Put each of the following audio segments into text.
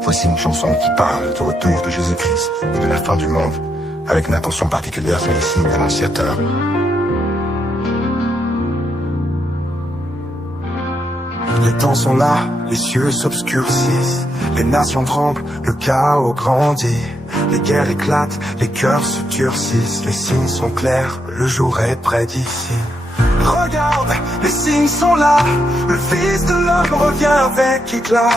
Voici une chanson qui parle du retour de Jésus-Christ et de la fin du monde, avec une attention particulière sur les signes annonciateurs. Les temps sont là, les cieux s'obscurcissent, les nations tremblent, le chaos grandit. Les guerres éclatent, les cœurs se durcissent, les signes sont clairs, le jour est près d'ici. Regarde, les signes sont là, le Fils de l'homme revient avec éclat.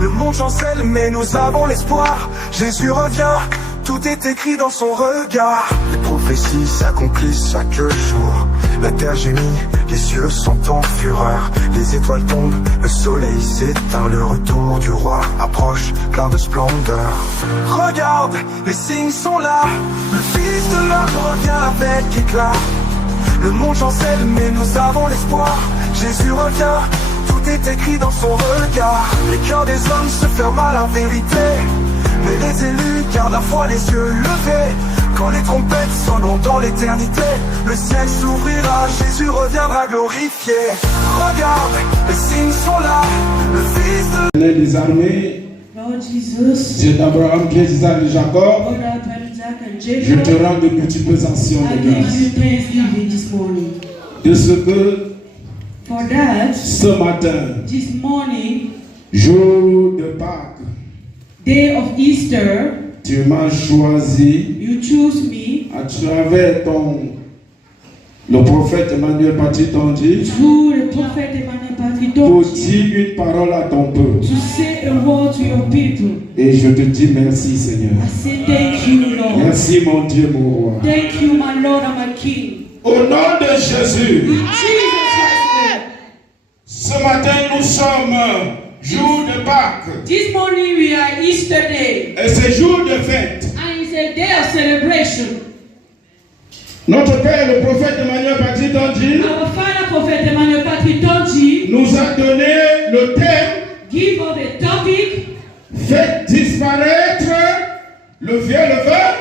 Le monde chancelle mais nous avons l'espoir, Jésus revient, tout est écrit dans son regard. Les prophéties s'accomplissent chaque jour, la terre gémit, les cieux sont en fureur. Les étoiles tombent, le soleil s'éteint, le retour du roi approche plein de splendeur. Regarde, les signes sont là, le Fils de l'homme revient avec éclat. Le monde chancelle mais nous avons l'espoir, Jésus revient, tout est écrit dans son regard. Les cœurs des hommes se ferment à la vérité, mais les élus gardent la foi les yeux levés. Quand les trompettes sonneront dans l'éternité, le ciel s'ouvrira, Jésus reviendra glorifié. Regarde, les signes sont là, le Fils de des armées, Lord Jesus, Dieu d'Abraham, Dieu d'Isaac et Jacob, God Abraham, Isaac and je Jacob, te rends de multiples actions I de give grâce you thanksgiving this morning. de ce que For that, ce matin, this morning, jour de Pâques, day of Easter, tu m'as choisi you choose me à travers le prophète Emmanuel Patrick Tondi through the prophet Emmanuel Patrick pour Tondi dire une parole à ton peuple. to say a word to your people. Et je te dis merci Seigneur. I say thank you, Lord. Merci mon Dieu, mon roi. Thank you, my Lord and my King. Au nom de Jésus, In Jesus Christ's name. ce matin nous sommes jour de Pâques. This morning we are Easter Day, Et c'est jour de fête. and it's a day of celebration. Notre Père, le prophète Emmanuel Patrick Tondi, Our father prophet Emmanuel Patrick Tondi nous a donné le thème give us a topic, faites disparaître le vieux levain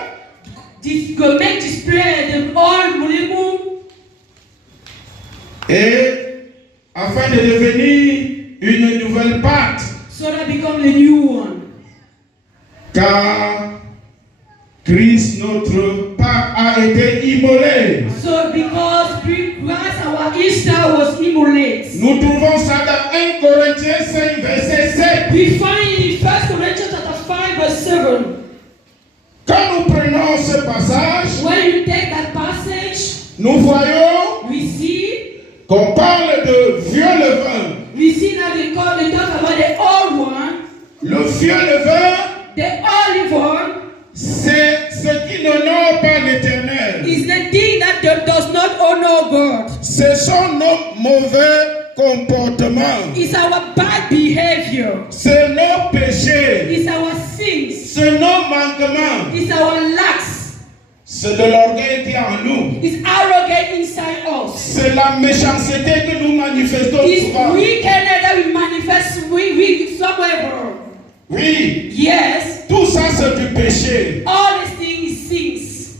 go make display the old mulimu, et afin de devenir une nouvelle pâte. so that become the new one. Car Christ, notre Pâque, a été immolé. So because Christ our Easter was immolated. Nous trouvons ça dans 1 Corinthiens 5, verset 7. We find in 1 Corinthians chapter 5 verse 7. Quand nous prenons ce passage, When you take that passage, nous voyons we see qu'on parle de vieux levain. that they talk about the old one, Le vieux levain, the olive one c'est ce qui n'honore pas l'Éternel. is the thing that does not honor God. Ce sont nos mauvais comportements. It's our bad behavior. C'est nos péchés. It's our sins. C'est nos manquements. It's our lacks. C'est de l'orgueil qui est en nous. It's arrogant inside us. C'est la méchanceté que nous manifestons It's souvent. wickedness that we manifest we somewhere. Oui, Yes, tout ça c'est du péché. all these things is sins.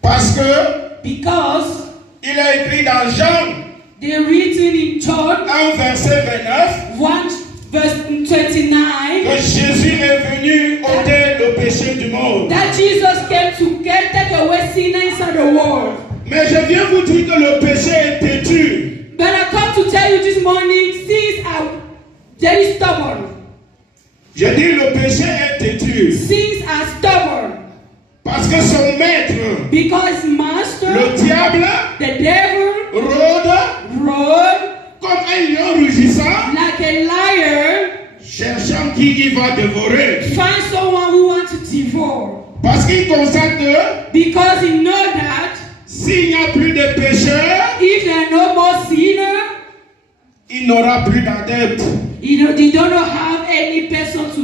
Parce que Because il est écrit dans Jean they're written in John 1 verset 29 1 verse 29 que Jésus est venu ôter le péché du monde. that Jesus came to take away sin inside the world. Mais je viens vous dire que le péché est têtu. But I come to tell you this morning, sins are very stubborn. Je dis le péché est têtu. Sins are stubborn. Parce que son maître, Because master, le diable, the devil, rôde comme un lion rugissant, like a liar, cherchant qui il va dévorer. find someone who wants to devour. Parce qu'il constate que Because he knows that s'il n'y a plus de pécheurs, if there are no more sinners, il n'aura plus d'adeptes. they don't have any person to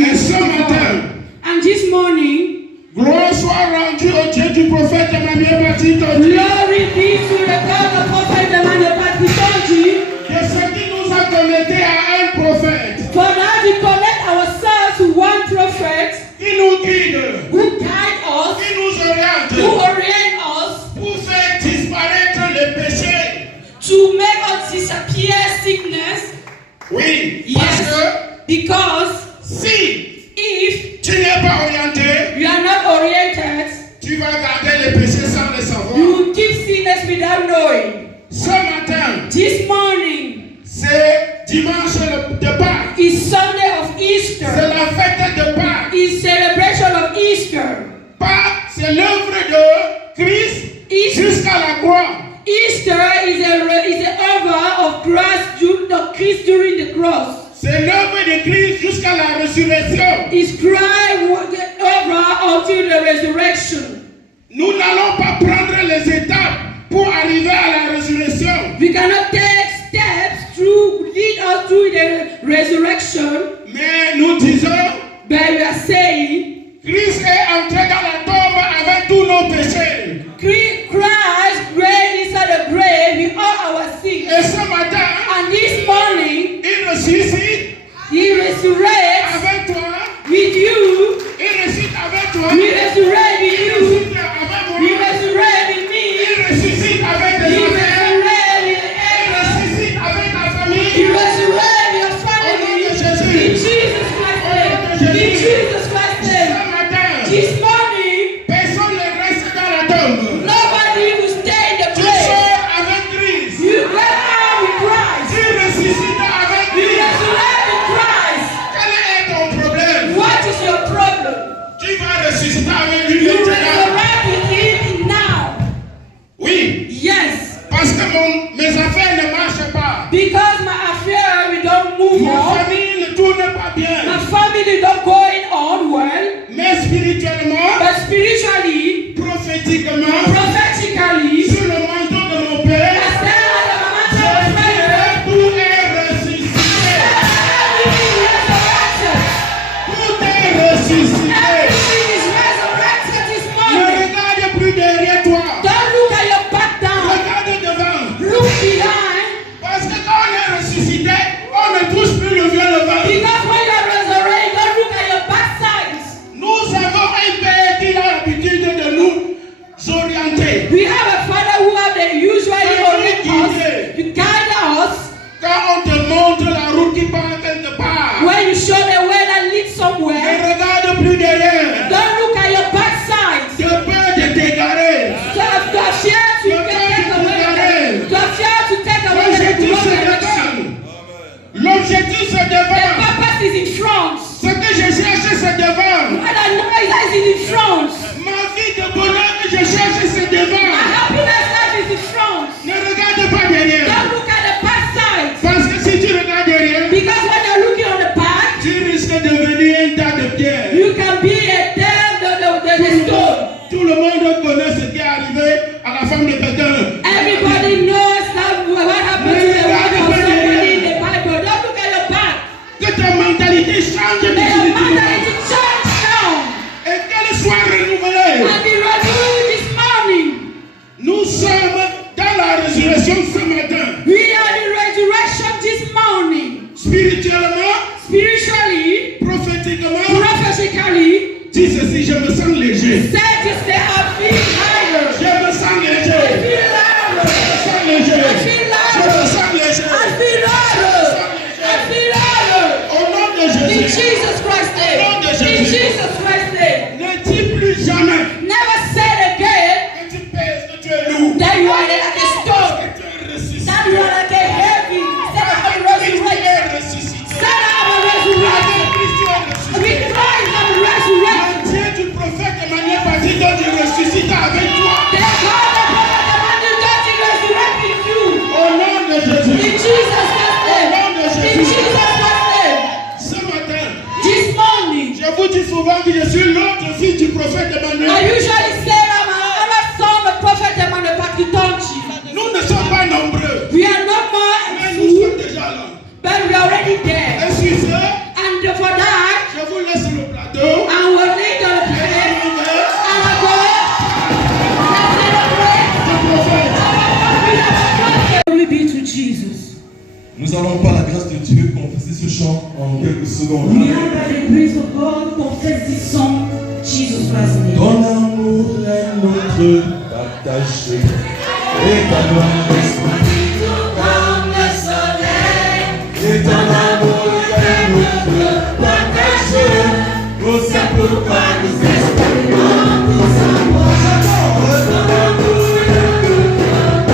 Et ce matin, And this morning, gloire soit rendue au Dieu du prophète Emmanuel Patrick Tondi, glory be to the God of prophet Emmanuel Patrick Tondi, de ce qui nous a connectés à un prophète, for now we connect ourselves to one prophet qui nous guide, who guide us, qui nous oriente, who orient us, pour faire disparaître les péchés. to make us disappear sickness. Oui, Yes, parce que because without knowing. Ce matin, This morning c'est dimanche de Pâques. is Sunday of C'est Easter. la fête de Pâques. Is celebration of Easter. Pâques, c'est l'œuvre de Christ jusqu'à la croix. Easter is a over of Christ during the cross. C'est l'œuvre de Christ jusqu'à la résurrection. His cry was over until the resurrection. Nous n'allons pas prendre les étapes pour arriver à la résurrection. We cannot take steps to lead us to the resurrection, Mais nous disons, but we are saying Christ est entré dans la tombe avec tous nos péchés. Christ reigns inside the grave with all our sins. Et ce matin, And this morning, il ressuscite He resurrects avec toi. with you. Il ressuscite avec toi. He resurrects with Il you. ressuscite avec moi. He resurrects with Il me. ressuscite avec He tes enfants. resurrects with Il us. ressuscite avec ta He famille. resurrects with your family. In Jesus Christ's name. In Jesus Christ's Ce name. matin, This morning, personne ne reste dans la tombe. nobody will stay in the Tu grave. sors avec Christ. You get out with Christ. Tu ressuscites avec You Christ. resurrect with Christ. Quel est ton problème? What is your problem? Tu vas ressusciter avec lui You maintenant. resurrect with Him now. Oui, Yes. parce que mes affaires ne marchent pas. Because my affair we don't move Ma on. famille ne tourne pas My bien. family don't going on well. Mais spirituellement, But spiritually, prophétiquement, prophetically, sur le manteau de mon Père, I stand under the mantle of prayer. tout est ressuscité. Everything is resurrected. Tout est ressuscité. Everything is resurrected this Ne morning. regarde plus derrière toi. Don't look at your back down. Regarde devant. Look behind. Parce que quand on est ressuscité, on ne touche plus le vieux levain. Because when you are resurrected, don't look at your backsides. Nous avons un Père qui a l'habitude de nous orienter. We have a Father who have the usually orient us, to guide us. Quand on te montre la route qui part quelque part, When you show the way that leads ne somewhere, regarde plus derrière. don't look at your backsides. De peur de t'égarer. To fear to take away to fear to take away the L'objectif wrong c'est direction. devant. L'objectif c'est The devant. purpose is in front. Ce que je cherche c'est devant. What I know is in front. Ma vie de bonheur que je cherche c'est My devant. happiness life is in front. Ne regarde pas derrière. Don't look at the backsides. Parce que si tu regardes derrière, Because when you're looking on the back, tu risques de devenir un tas de pierres. you can be a dead the stone. Tout le monde connaît ce qui est arrivé à la femme de quelqu'un. Everybody knows that what happened to the wife of somebody in the Bible. Don't look at your back. Que ta mentalité change May your définitivement. mentality change now Et qu'elle soit renouvelée. and be renewed this morning. Nous sommes dans la résurrection ce matin. We are in resurrection this morning. Spirituellement, Spiritually, prophétiquement, prophetically, dis ceci, je me sens léger. said this day I feel lighter. Je me sens I léger. feel lighter. Je me sens léger. I feel Je me lighter. sens léger. I feel lighter. I feel lighter. Au nom de In Jésus, Jesus Christ's name. In Jesus Christ's name. ne dis plus jamais Never say again que tu pèses, que tu es lourd. that you are like a stone. Que tu es ressuscité. That you are like a heavy. Instead of a Christ resurrected. est ressuscité. Instead of a resurrected. Christ est With ressuscité. Christ I'm resurrected. Le Dieu du prophète Emmanuel Baptiste dont tu ressuscites avec toi. The God of prophet Emmanuel God is resurrecting you. Au nom de Jésus. In Jesus Christ's name. In Jesus Christ's name. Ce matin, This morning, je vous dis souvent que je suis l'autre fils du prophète I Emmanuel. usually say I'm another son of prophet Emmanuel Pakitonchi. Nous ne sommes pas nombreux, We are not more mais a nous few, sommes déjà là. but we are already there. Et sur ce, And for that, je vous laisse le plateau. I will lead on the prayer. And I go, let's celebrate. Glory be to Jesus. Nous allons par la grâce de Dieu confesser ce chant en quelques secondes. We have by the grace of God confess this song, Jesus Christ's name. Ton amour est notre attaché et ta gloire respire comme le soleil. Et ton amour est notre attaché. Oh, c'est pourquoi nous espérons nous amants. Ton amour est notre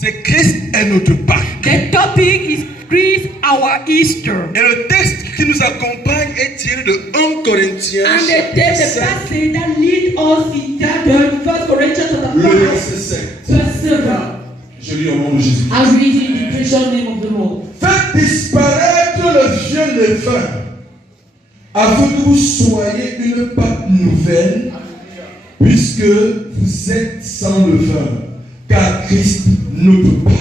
C'est Christ est notre Pâque. The topic is Christ our Easter. Et le texte qui nous accompagne est tiré de 1 Corinthiens. And the passage that leads us in that 1 Corinthians chapter Le 5, verset 7. verse 7. Je lis au nom de Jésus. I read it in the precious name of the Lord. Faites disparaître le vieux levain, afin que vous soyez une Pâque nouvelle, puisque vous êtes sans levain, car Christ, notre Pâque,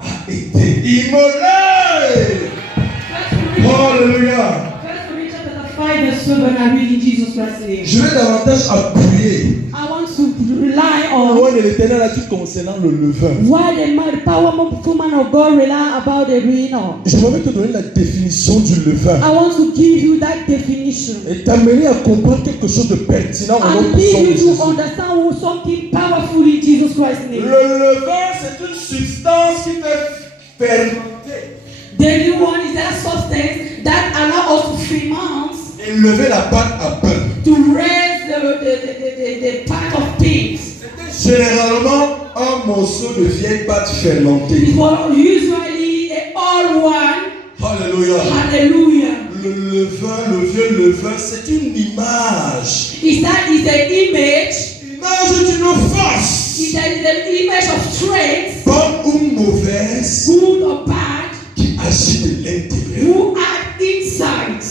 a été immolé. Alléluia. 1 Corinthians chapter 5, verse 7, I read in Jesus Christ's name. Je vais davantage appuyer I want to rely la on parole de l'Éternel là-dessus concernant le levain. why the powerful man of God rely about the renal. Je vais te donner la définition du levain I want to give you that definition. et t'amener à comprendre quelque chose de pertinent au nom And de lead son you to Jésus. understand something powerful in Jesus Christ's name. Le levain, c'est une substance qui fait fermenter The new one is that substance that allows us to ferment, et lever la pâte à pain. to raise the part of things. Généralement, un morceau de vieille pâte fermentée. It was usually an old one. Alléluia. Hallelujah. Le levain, le vieux levain, c'est une image. Is that is an image? Image d'une force, Is that is an image of strength, bonne ou mauvaise, good or bad, qui agit de l'intérieur. who act inside.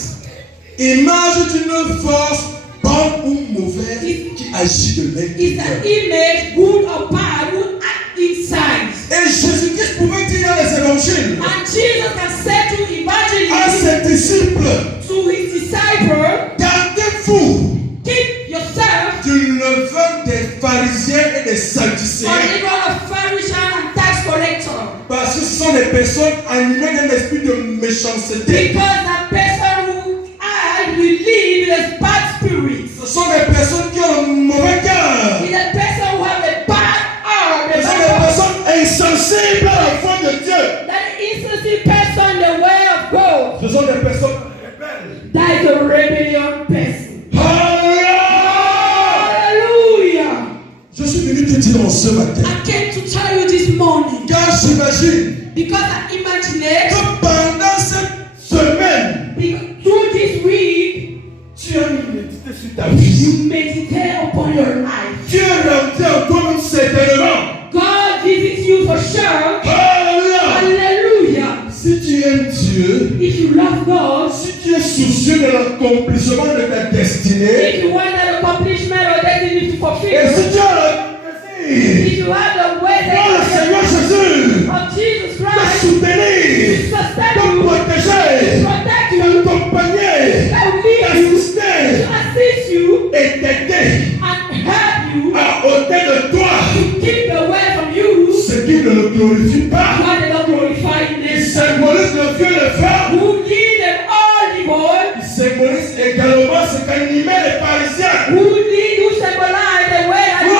Image d'une force, bonne ou mauvaise, qui agit de Is an l'intérieur. image good or bad, who act inside. Et Jésus-Christ pouvait dire dans les évangiles And Jesus can say to à evangelists, ses disciples, to his disciples, gardez-vous keep yourself du levain des pharisiens et des on sadducéens. the ground of Pharisee and tax collector. Parce que ce sont des personnes animées d'un esprit de méchanceté. Because the person who I will live is bad spirits. Ce sont des personnes qui ont un mauvais cœur. Is a person who have a bad heart, Ce a sont des bad personnes insensibles à la foi de Dieu. that insensitive person, the way of God. Ce sont des personnes rebelles. That is a rebellion person. Alléluia! Hallelujah. Je suis venu te dire en ce matin, I came to tell you this morning car j'imagine because I imagine it. que pendant cette semaine, Through this week, tu as médité sur ta vie. you meditate upon your life. Dieu rentré en toi-même certainement. God visits you for sure. Alléluia! Hallelujah. Si tu aimes Dieu, If you love God, si tu es soucieux de l'accomplissement de ta destinée, if you want an accomplishment or destiny to et fulfill, si tu as le désir if you have the way pour le Seigneur that Jésus of Jesus de Christ, soutenir, sustain de you, protéger, protect de you, t'accompagner, that lead you, d'assister assist you, et t'aider and help you à ôter de toi to keep away from you ce qui ne le glorifie pas. what they don't glorify in Il this. symbolise le vieux levain. Who need an holy boy, Il symbolise également ce qu'animaient les pharisiens. who symbolize the way that Oh,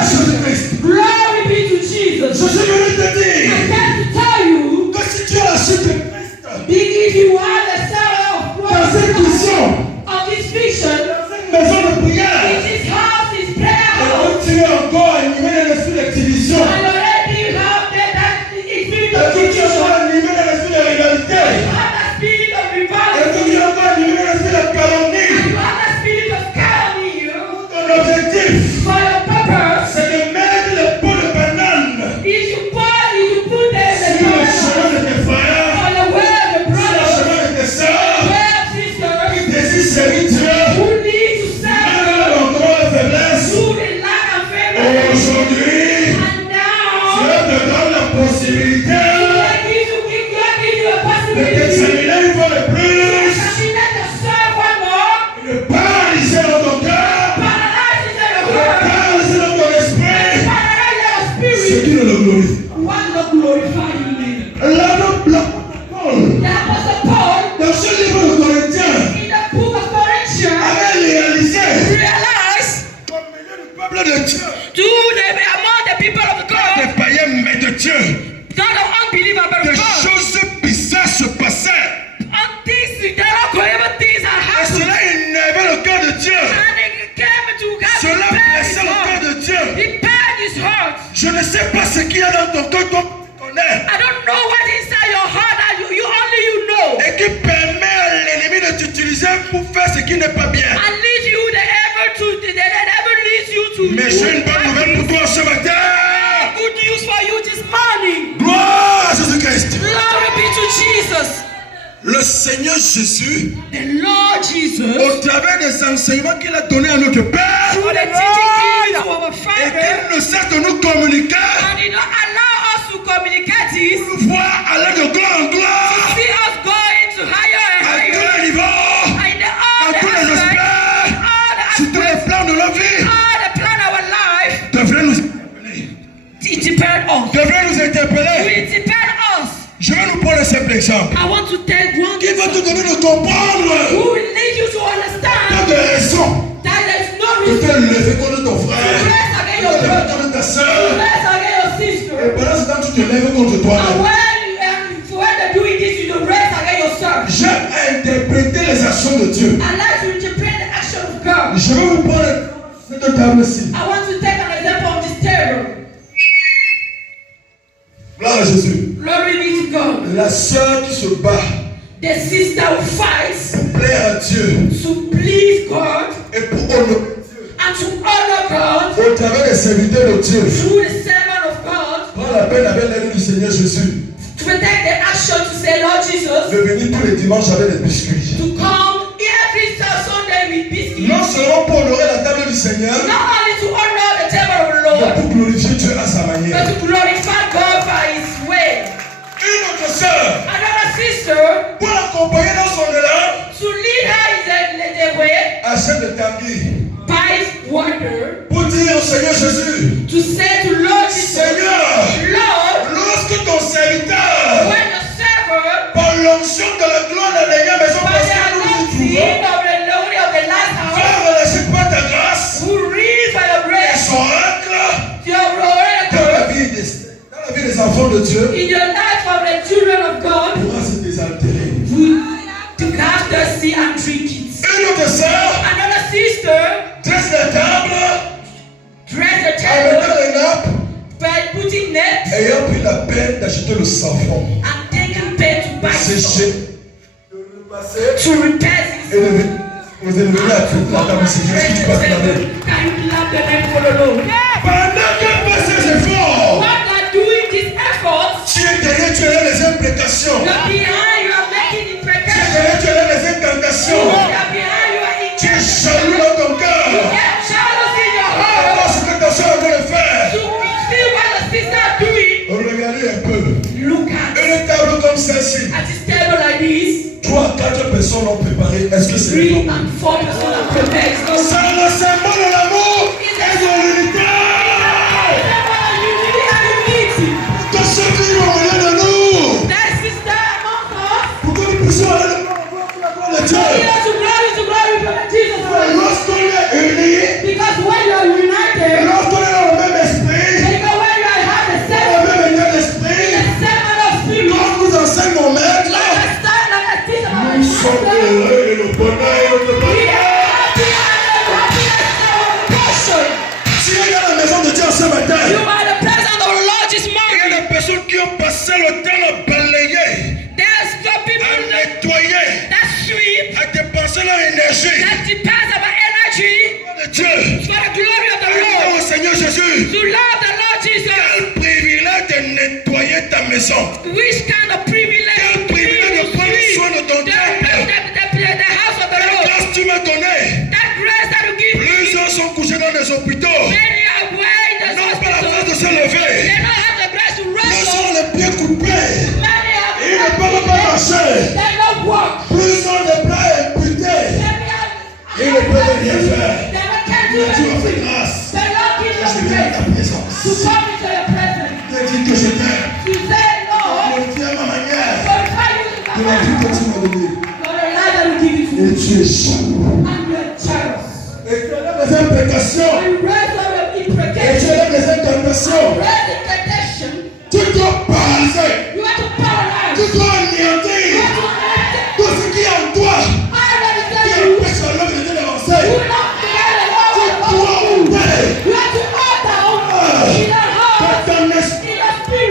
Jésus-Christ! glory be to Jesus. Je suis venu te I dire came to tell you, que si tu as la chute de Christ if you are the son of dans cette Christ, vision, of this vision, dans cette maison de prière, in this house, this prayer et house, où tu es encore animé d'un esprit d'exhibition, and already you have that spirit et of que tu es vision, encore animé d'un esprit de rivalité, you have that spirit of et revival, que tu es encore animé d'un esprit de calomnie, and you have that spirit of calumny, ton objectif, for your purpose. c'est de mettre le pot de banane If you put them sur le chemin de tes frères, on the way of the sur le brothers, chemin de tes sœurs, way of sisters, qui désirent servir Dieu, who need to serve malgré leur grande faiblesse. through the lack of favor. Aujourd'hui, And now, Dieu te donne la possibilité God gives you a de possibility t'examiner une fois de to plus, examine yourself one more, de paralyser dans ton cœur, paralyze in your de heart, paralyser dans ton esprit, paralyze your ce spirit. qui ne le glorifie. What not glorify you name? L'apôtre Paul, The Apostle Paul, dans ce livre de Corinthiens, in the book of Corinthians, avait réalisé realized qu'au milieu du peuple de Dieu, among the people of God, des païens mais de Dieu, not an unbeliever, but des of God. choses bizarres se passaient. And things, there are whatever things are Et happening. cela énervait le cœur de Dieu. And it came to God. Cela It pained his blessait le cœur heart. de Dieu. It pained his heart. Je ne sais pas ce qu'il y a dans dans ton cœur, toi, tu connais. I don't know what inside your heart that you only you know. Et qui permet à l'ennemi de t'utiliser pour faire ce qui n'est pas bien. And lead you the ever leads you to. Mais j'ai une bonne nouvelle pour toi ce matin. Good news for you this morning. Gloire à Jésus-Christ. Glory be to Jesus. Le Seigneur Jésus, The Lord Jesus, au travers des enseignements qu'il a donnés à notre Père, through the teaching given to our et Father, qu'il ne cesse de nous communiquer, and He don't allow us to communicate this, nous voir aller de gloire en gloire, see us going to higher and à tous higher, les niveaux, and in all dans the tous les aspects, aspects, all the sur tous les aspects, plans de nos vies, all the plan of our life. devrait nous interpeller. It depends us. Devrait nous interpeller. It depends us. Je vais nous prendre un simple exemple. I want to take one Qui va te example donner de comprendre who will lead you to pas understand de raison that there is no de reason te lever contre ton to frère, raise de against te your lever brother, contre ta to soeur, raise against your et sister. pendant ce temps tu te lèves contre And toi-même. when they're doing this, you don't raise against yourself. J'aime interpréter les actions de Dieu. I like to interpret the action of God. Je vais vous prendre cette table-ci. I want to take an example of this table. Gloire à Jésus. Glory be to God. La sœur qui se bat The sister who fights pour plaire à Dieu to please God et pour honorer and to honor God au travers des serviteurs de Dieu. through the servant of God. Prends la peine avec l'aide du Seigneur Jésus To take the action to say, Lord Jesus, de venir tous les dimanches avec des biscuits. to come every Sunday with biscuits. Non seulement pour honorer la table du Seigneur, Not only to honor the table of the mais Lord, pour glorifier Dieu à sa manière. but to glorify God by His way. Une autre sœur, Another sister, pour l'accompagner dans son élan, to lead her in the way, achète le tapis buys water, pour dire au Seigneur Jésus, to say to Lord Jesus, Seigneur, Lord, lorsque ton serviteur, when the servant, par l'onction de la gloire de la maison, by parce the que nous nous anointing trouvons, of the glory of the last hour, va relâcher par ta grâce who reads by your et grace, son oracle your dans la oracle, vie des enfants de Dieu in your life of the children of God, pourra se désaltérer. to have thirsty and drink it. Une autre sœur Another sister, dresse la table, dress the avec table les nappes, by putting nets ayant pris la peine d'acheter le savon, and taking pain to buy séché, some, de le passer to repair et this. de venir. Vous êtes venu à toute la table, c'est juste que tu passes la main. Can you clap the name for the Lord? Pendant qu'elle fait ses efforts, While you are doing this effort, tu es derrière, tu as les implications. you are behind, you are making Tu es imprecation. derrière, tu as les You incantations. are behind, you are Tu es intention. jaloux dans ton You cœur. get jealous in your Par heart. rapport à ce que ta soeur est en train de faire. To see what the sister are doing. Regardez un peu. Look at Une table comme celle-ci. this table like this. 3, 4 personnes l'ont préparé. Est-ce que c'est 3 bon? and 4 people are prepared. So, C'est le symbole de l'amour et de l'unité. Que ce qui va venir de nous. that sister among us, Pour que nous puissions aller de gloire de Dieu. to glory from Jesus Christ. Lorsqu'on est unis, Because when you are united, lorsqu'on est dans le même esprit, because when you have the dans same, le même état d'esprit, the same kind of spirit, quand nous enseigne mon maître, like a star, like a teacher, nous sommes heureux et le bonheur et notre we bonheur. are happy and the happiness is our portion. Si il y a la maison de Dieu ce matin, You are the presence of the Lord this il y a morning. des personnes qui ont passé le temps à balayer, There's some à people nettoyer, that sweep, à dépenser leur énergie. that depends on our energy De Dieu, for the glory of the au Lord. Seigneur Jésus, To love the Lord Jesus. quel privilège de nettoyer ta maison. Which kind of privilege Quel to privilège de prendre soin de ton temple. the house of the La Lord. grâce tu m'as donné. That grace that you give me. Plusieurs sont couchés dans des hôpitaux. Many are away in the N'ont pas la hospital. force de se They lever. don't have the grace to Ils wrestle. ont les pieds coupés. Many have Ils ne peuvent pas marcher. They don't walk. Plusieurs des bras amputés. Many have Ils ne peuvent rien faire. They can't do Mais tu m'as fait anything. grâce. The Lord gives Je you viens à ta grace présence. to come into your presence. Je dis que je t'aime. To say, Lord, Je viens à ma manière. glorify you in De la vie que tu m'as donnée. for the life that you give it to Et me. tu es jaloux. And you are jealous. Et tu as des implications. When you raise up your Et tu imprecation, as des incantations. raise incantation, Tu dois paralyser. you have to paralyze. Tu dois You anéantir have to act. tout ce qui est en toi. I already Qui tell you, empêche la loi de Dieu you d'avancer. will not bear the law Tu of dois God. ôter You have to act down in your heart, de ton esprit in your spirit.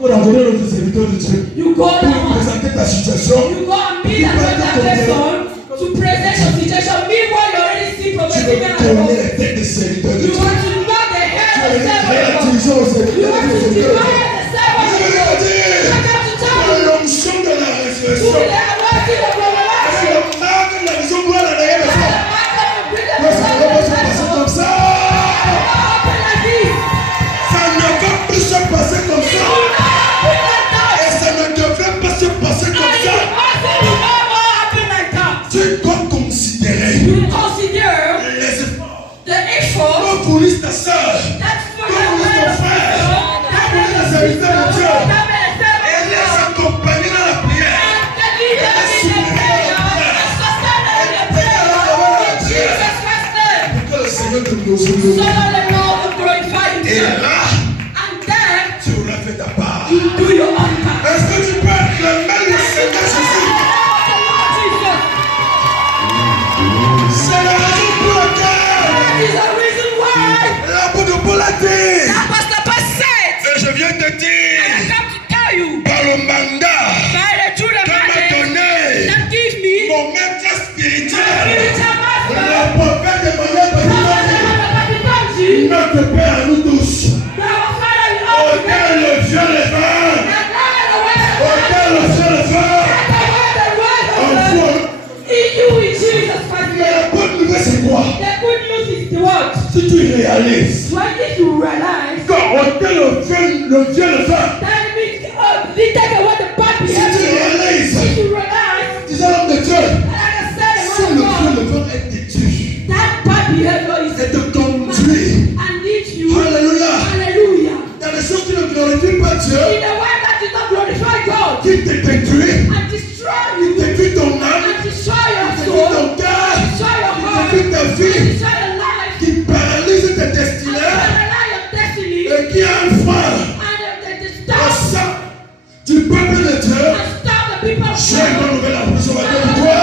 Pour rencontrer notre serviteur de Dieu. You go Pour down. présenter ta situation. You go and meet another person to present your situation. Meanwhile, you already see Tu prophetic veux man. tourner les têtes des serviteurs de You Dieu. want to know the Tu head veux of the créer la servant. division au You serviteur want de to Dieu. divide the servant. Je veux I dire, got to tell par you. l'onction de la To résurrection, the anointing of revelation. avec le marque de la vision gloire à l'arrière de ça. Moi, ça ne va pas se passer comme ça. Ça ne va plus se passer comme ça. Et ça ne devrait pas se passer comme ça. Tu dois considérer les efforts. Quand vous lisez ta soeur, quand vous lisez ton frère, quand vous lisez les serviteurs de Dieu, et les accompagner dans la prière. Que le Seigneur te glorifie. Et là, tu auras fait ta part. Est-ce que tu peux acclamer le Seigneur Jésus? C'est la raison pour laquelle l'apôtre Paul a dit. Et je viens te dire, par le mandat qu'on m'a donné, mon maître spirituel, le prophète Emmanuel, notre Père à nous tous, auquel le Dieu les femmes, auquel le Dieu les femmes, mais la bonne nouvelle c'est quoi? Si tu réalises qu'auquel le Dieu les femmes, si tu réalises, disons l'homme de Dieu, si le Dieu les femmes est détruit, et te conduit, alléluia, dans les choses qui ne glorifient pas Dieu, qui te détruit, qui détruit ton âme, qui détruit ton cœur, qui détruit ta vie, qui paralyse tes destinées, et qui a un frein au sein du peuple de Dieu. J'ai une bonne nouvelle à vous sur la toi.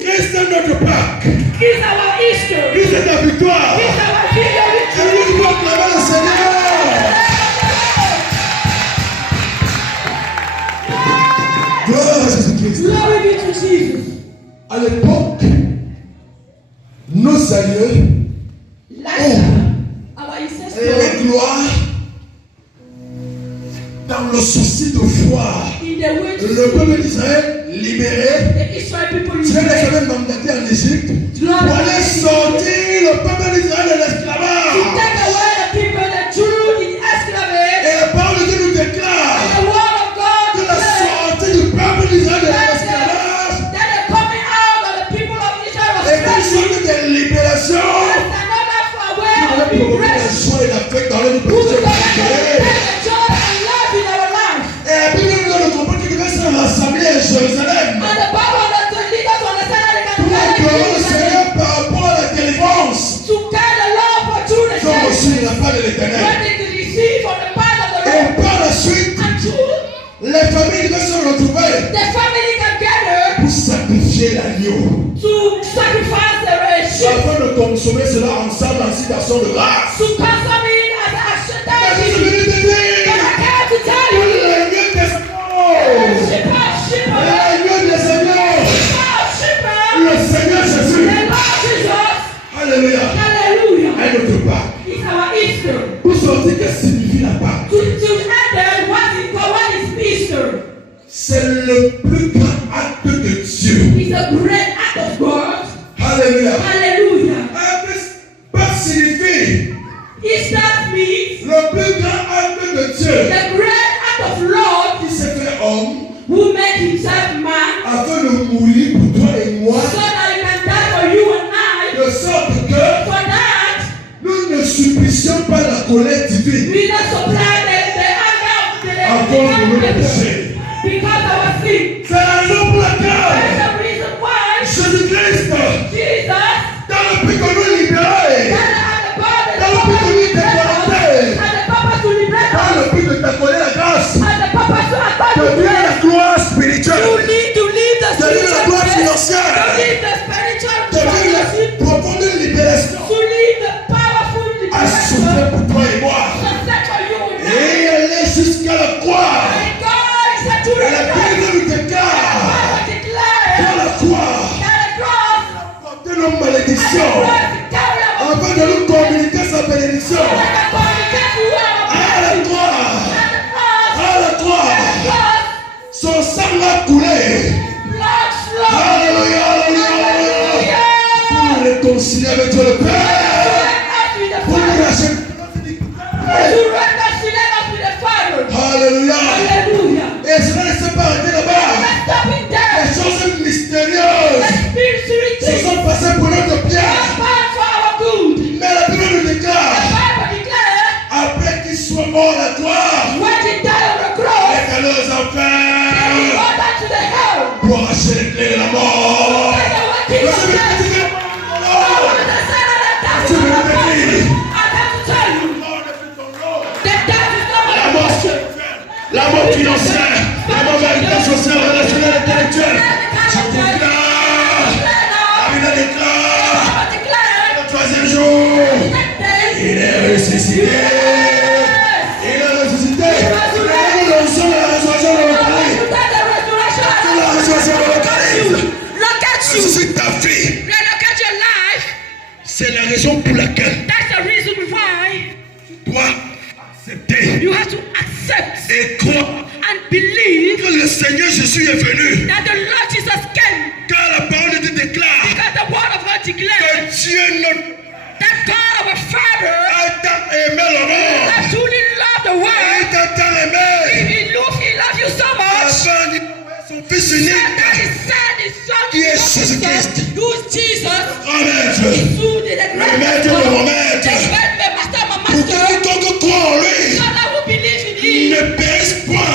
Christ est notre Pâques. Christ est ta victoire. Je vous proclame le Seigneur. Gloire à Jésus-Christ. À l'époque, nos aïeux les gloires dans le souci de foi. Le peuple d'Israël libéré, Dieu les avait mandatés en Égypte pour aller sortir le peuple d'Israël de l'esclavage. Et la parole de Dieu nous déclare que la sortie du peuple d'Israël de l'esclavage est une sorte de libération qui va provoquer la joie et la fête dans le peuple. Et la Bible nous donne le comprendre qu'il devait se rassembler à Jérusalem pour acclamer le Seigneur par rapport à la délivrance qu'ils ont reçue de la part de l'Éternel. Et par la suite, les familles devaient se retrouver pour sacrifier l'agneau afin de consommer cela ensemble en citation de grâce. Mais je suis venu te dire, le Seigneur Jésus, alléluia, est notre Pâques. Pour sortir, qu'est-ce que signifie la Pâques? C'est le plus grand acte de Dieu. Alléluia. Pâques signifie le plus grand acte de Dieu qui s'est fait homme who made himself man afin de mourir pour toi et moi, so that he can die for you and I, de sorte que for that nous ne subissions pas la colère divine we don't supply the anger à of cause de nos the péchés. because of our sin. C'est la raison pour laquelle That's the reason why Jésus-Christ, Jesus, dans le but que nous libérer, dans le but que nous déconnecter, dans le but de t'accorder la grâce, de vivre la gloire spirituelle, de vivre la gloire financière, de vivre la profonde libération, à souffrir pour toi et moi. Et bénédiction. Afin de nous communiquer sa bénédiction. À la croix. Son sang a coulé. Alléluia, alléluia. Pour nous réconcilier avec Dieu le Père. Pour nous racheter. Alléluia. Et cela ne s'est pas arrêté là-bas. Les choses mystérieuses se sont passées pour notre bien. Mais la Bible nous déclare, après qu'il soit mort à la croix, et que nos enfants pour arracher les clés de la mort. La mort financière, la mort véritable, sociale, relationnelle, intellectuelle. Je déclare, la Bible déclare, le troisième jour, il est ressuscité. Il est ressuscité. Nous lançons la résurrection de l'Eucharisme. La résurrection de l'Eucharisme. Ressuscite ta vie. C'est la raison pour laquelle tu dois accepter. You have to accept Et croire and believe que le Seigneur Jésus est venu. that the Lord Jesus came. Car la parole de Dieu déclare Because the word of God declares que Dieu notre that God our Father a tant aimé le monde. has truly loved the Il world. t'a tant aimé. He loved you so much Afin d'envoyer son Fils unique. that He sent His Son, Qui est Jésus-Christ. who is Jesus, Grand maître. who did the Le great maître de mon maître. master, my Pour que master, quiconque croit en lui so that who believe in Him ne périsse that point.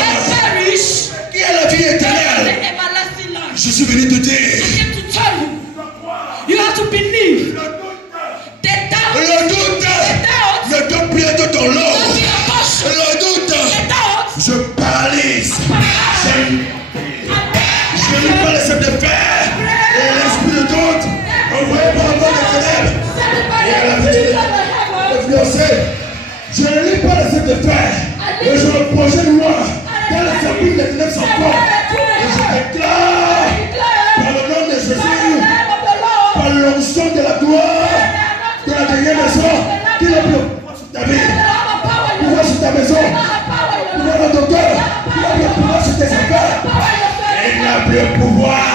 perish, Qui a la vie the éternelle. everlasting life. Je suis venu te I dire. came to tell you, you have to believe. The doubt, Le doute ne doit plus être ton lot. don't be a caution. Le doute, The doubt, je paralyse. Je ne peux pas laisser de faire. Et l'esprit de doute, envoyé par le monde des ténèbres. Et à la vie influencée. Je ne l'ai pas laissé de faire. Et je le projette moi. Dans la famille des ténèbres sans corps. Et je déclare, par le nom de Jésus, par l'onction de la gloire, de la dernière maison, qu'il a pu pouvoir sur ta vie, pouvoir sur ta maison, pouvoir dans ton cœur, qu'il a pu pouvoir sur tes affaires. Il n'a plus pouvoir.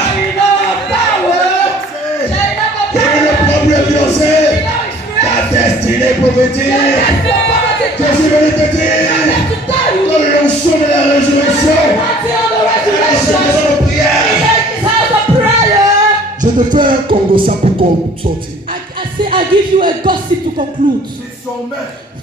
Il ne pourra plus influencer ta destinée prophétique. Je suis venu te dire que l'onction de la résurrection, c'est une maison de prière. Je te fais un congossa pour sortir. I give you a gossip to conclude.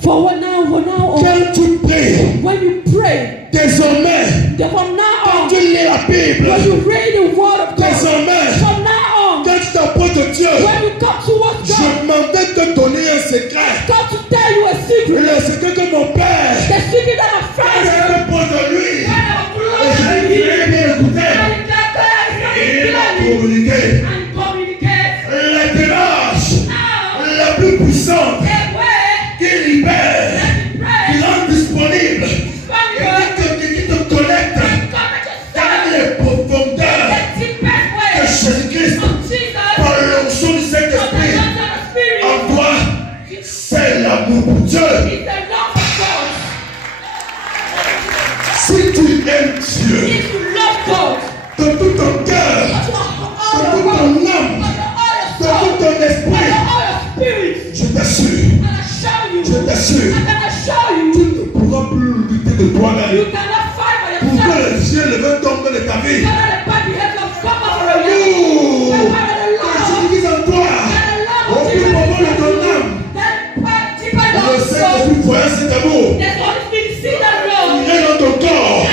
For now on, Quand tu pries, when you pray, désormais, from now quand on, tu lis la Bible, when you read the word of God, désormais, from now on, quand tu t'approches de Dieu, when you come towards je God, demandais de te donner un secret. God to tell you a secret, Le secret que mon Père, the secret that my quand je father, me pose de lui, when et je l'ai très bien écouté, et il m'a communiqué and communicate, la démarche la plus puissante qui libère, qui rend disponible, et qui te connecte dans les profondeurs de Jésus-Christ par l'onction du Saint-Esprit en toi. C'est l'amour pour Dieu. Si tu aimes Dieu If you love God, de tout ton cœur, de toute ton âme, de tout ton esprit, je t'assure, tu ne pourras plus lutter de toi-même pour que le ciel ne vienne tomber de ta vie. Que Jésus en toi, au plus profond de ton âme, le Saint-Esprit voyage cet amour, il est dans ton corps,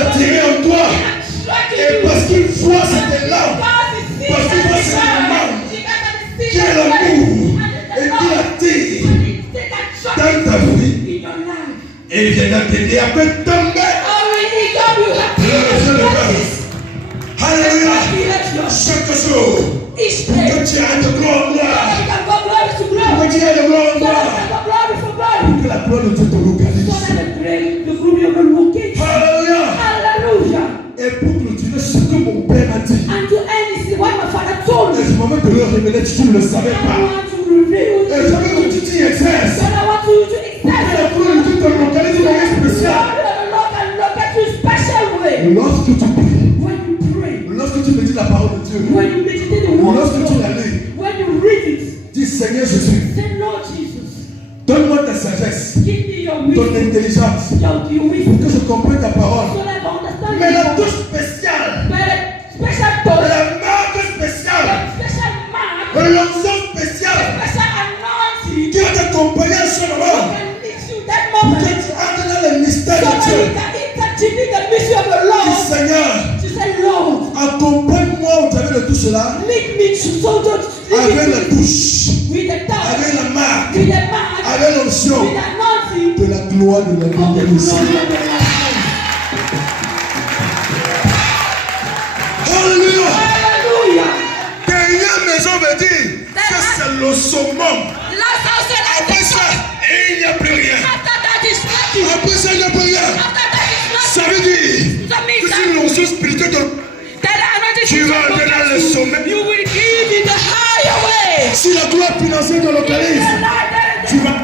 attiré en toi, et parce qu'il voit cette larme, parce qu'il voit cette larme, qui est l'amour, et qui l'attire dans ta vie, et il viendra t'aider à faire tomber. Alléluia. Chaque jour, que tu as de gloire en gloire, que tu as de gloire en gloire, que la gloire de Dieu te localise. Alléluia. Et pour clôturer ce que mon Père m'a dit, et je m'en vais te le révéler, tu ne le savais pas. want to reveal. Et je veux que tu t'y exerces. And I want you to Que la gloire de Dieu te localise de manière spéciale. Lord can locate you special way. Lorsque tu pries, When you pray, lorsque tu médites la parole de Dieu, when you meditate the word of lorsque tu God, la lis, when you read it, dis Seigneur Jésus, say Lord Jesus, donne-moi ta sagesse, give me your ton wisdom, intelligence, your wisdom, que je comprenne ta parole. so that I understand Mais la you. touche spéciale, But a special touch, la marque spéciale, a special mark, l'onction spéciale special anointing qui va t'accompagner à ce moment can lead you that pour moment. que tu entres dans le mystère So de that Dieu. you can intercede the mystery of the Dis Lord. Seigneur, To say, Lord, accompagne-moi au travers de tout cela lead me to so that avec la touche, with the touch, avec la marque, with the mark, avec l'onction with the anointing de la gloire de la of the gloire glory de Dieu. of the Lord. Alléluia. Hallelujah. Dernière maison veut dire que c'est le summum. Last house said, Après ça, il n'y a plus rien. after that is nothing. Après ça, il n'y a plus rien. After that is Ça nothing. veut dire That means que that c'est une onction spirituelle de... that the anointing Tu is vas entrer dans le sommet. you will give in the higher way. Si la gloire financière te localise, tu vas...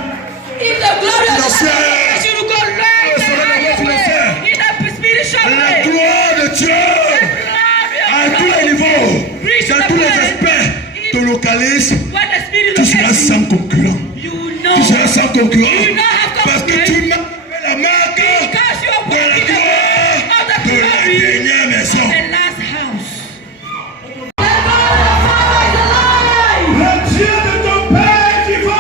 If the glory of the Financière. Lord you will go right the higher way. In the spiritual La way. gloire de Dieu à tous les niveaux, dans tous les aspects, te localise. When the spirit Tu of seras God, sans concurrent. you Tu know. seras sans concurrent. You will not have Parce que tu m'as fait la marque Because you are de la walking the way of the gloire de la glory dernière maison. of the last house. The God of Father is alive. Le Dieu de ton Père qui The God of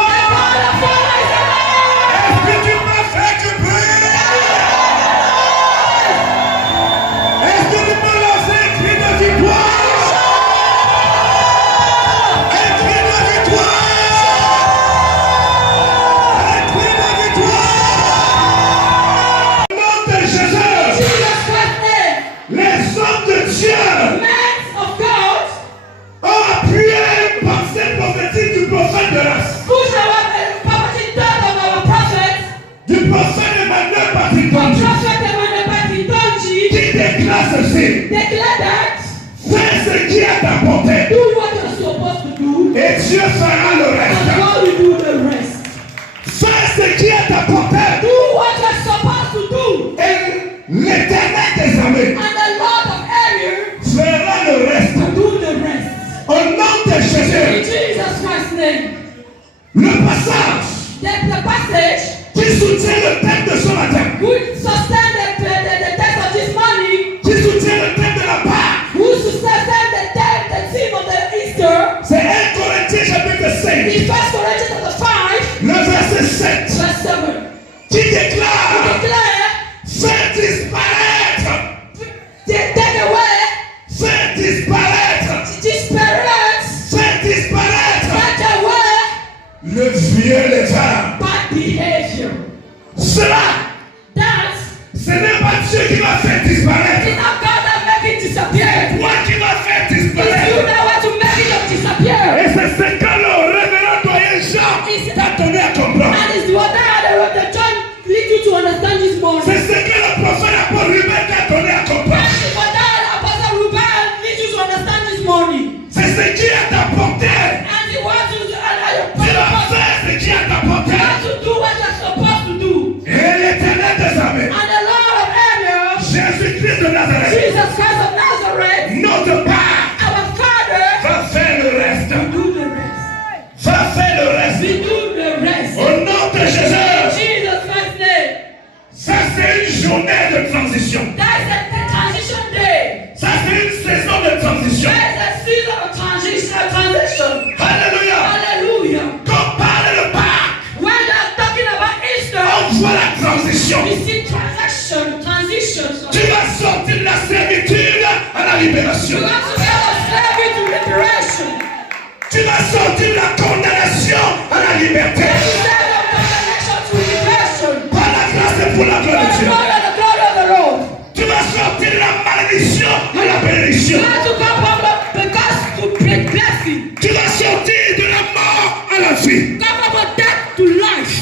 Father is alive. est-ce que tu m'as fait que prier? Est-ce que tu peux lancer un cri de victoire? Un cri de victoire! Un cri de victoire! Au nom de Jésus, Jesus Christ's name. les hommes de Dieu Men of God, ont appuyé une pensée prophétique du prophète de l'As, push our poverty down on our prophet. du prophète Emmanuel Patrick Our Tonji, prophet Emmanuel Patrick qui déclare ceci: declare that fais ce qui est à portée, do what you're supposed to do, et Dieu fera le and reste. God will do the rest. Fais ce qui est à portée, Do what you're supposed to do, et l'Éternel des armées and the Lord of Area fera le reste. will do the rest. Au nom de In Jésus, Jesus Christ's name. le passage The passage qui soutient le thème de ce matin, would sustain the text of this morning, qui soutient le thème de la Pâque, would sustain the theme of the Easter. c'est 1 Corinthiens chapitre 5, In 1 Corinthians chapter 5, le verset 7, verse 7, qui déclare: declare, fais disparaître, take away fais disparaître, disparate, fais disparaître take away le vieux levain. bad behavior. Cela, That ce n'est pas Dieu qui va faire disparaître, is not God that make it disappear. toi qui vas faire It's you disparaître. that want to make it disappear. Et c'est ce que le révérend doyen Jean t'a donné à comprendre. And it's what the John lead you to understand this morning. C'est ce que le prophète apôtre Ruben t'a donné à comprendre. And it's what that Apostle Ruben lead you to understand this morning. C'est ce qui est à portée. And he wants to Tu vas faire ce qui est à portée. do what you're supposed to do. Et l'Éternel des armées, And the Lord of Area, Jésus-Christ de Nazareth, Jesus Christ of Nazareth, notre Père, our Father, va faire le reste. do the rest. Va faire le reste. We do the rest. Au nom de Jésus, Jesus Christ's name. ça c'est une journée de transition. That is the transition day. Ça c'est une saison de transition. That is a season of transition. Alléluia. Hallelujah. Quand on parle de Pâques, When you are talking about Easter, on voit la transition. we see transitions. Tu vas sortir de la servitude à la libération. You have to go from slavery to liberation. Tu vas sortir de la condamnation à la liberté. Instead of condemnation to liberation. Par la grâce et pour la For gloire de the Dieu. glory and the glory of the Lord. Tu vas sortir de la malédiction à la bénédiction. You have to go from the curse to blessing. Tu vas sortir de la mort à la vie. Go from death to life.